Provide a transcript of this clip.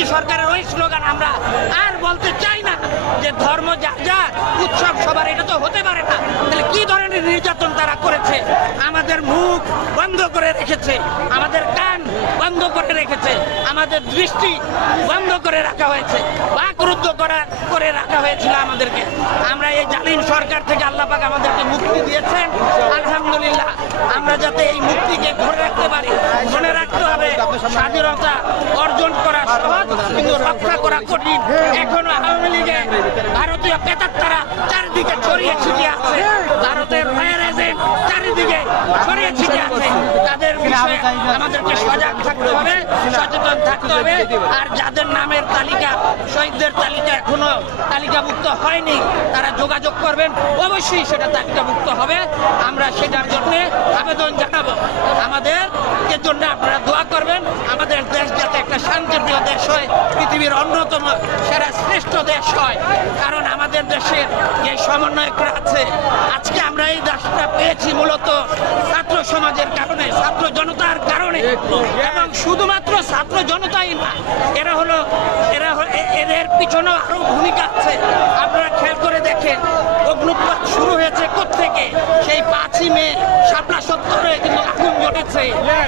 অন্তর্বর্তী সরকারের ওই স্লোগান আমরা আর বলতে চাই না, যে ধর্ম যা যা, উৎসব সবার, এটা তো হতে পারে না। তাহলে কি ধরনের নির্যাতন তারা করেছে? আমাদের মুখ বন্ধ করে রেখেছে, আমাদের কান বন্ধ করে রেখেছে, আমাদের দৃষ্টি বন্ধ করে রাখা হয়েছে, বাকরুদ্ধ করে রাখা হয়েছিল আমাদেরকে। আমরা এই জালিম সরকার থেকে আল্লাহ পাক আমাদেরকে মুক্তি দিয়েছেন, আলহামদুলিল্লাহ। আমরা যাতে এই মুক্তিকে ধরে রাখতে পারি, মনে রাখতে হবে স্বাধীনতা অর্জন করা সহজ, কিন্তু রক্ষা করা কঠিন। এখনো আওয়ামী লীগের ভারতীয় প্রেতাত্মারা চারিদিকে ছড়িয়ে ছিটিয়ে আছে, ভারতের ফায়ার এজেন্ট চারিদিকে ছড়িয়ে ছিটিয়ে আছে। তাদের বিষয়ে আমাদেরকে সজাগ থাকতে হবে, সচেতন থাকতে হবে। আর যাদের নামের তালিকা, শহীদদের তালিকা এখনো তালিকাভুক্ত হয়নি, তারা যোগাযোগ করবেন, অবশ্যই সেটা তালিকাভুক্ত হবে। আমরা সেটার জন্য আবেদন জানাবো। আমাদেরকে জন্য আপনারা দোয়া করবেন, আমাদের দেশ যাতে একটা শান্তিপ্রিয় দেশ হয়, পৃথিবীর অন্যতম সেরা শ্রেষ্ঠ দেশ হয়। কারণ আমাদের দেশের যে সমন্বয়করা আছে, আজকে আমরা এই দেশটা পেয়েছি মূলত ছাত্র সমাজের কারণে, ছাত্র জনতার কারণে। এবং শুধুমাত্র ছাত্র জনতাই না, এদের পিছনেও আরো ভূমিকা আছে। আপনারা খেয়াল করে দেখেন, অগ্নুৎপাত শুরু হয়েছে কোত্থেকে? সেই 5ই মে শাপলা চত্বরে কিন্তু আগুন জ্বলেছে।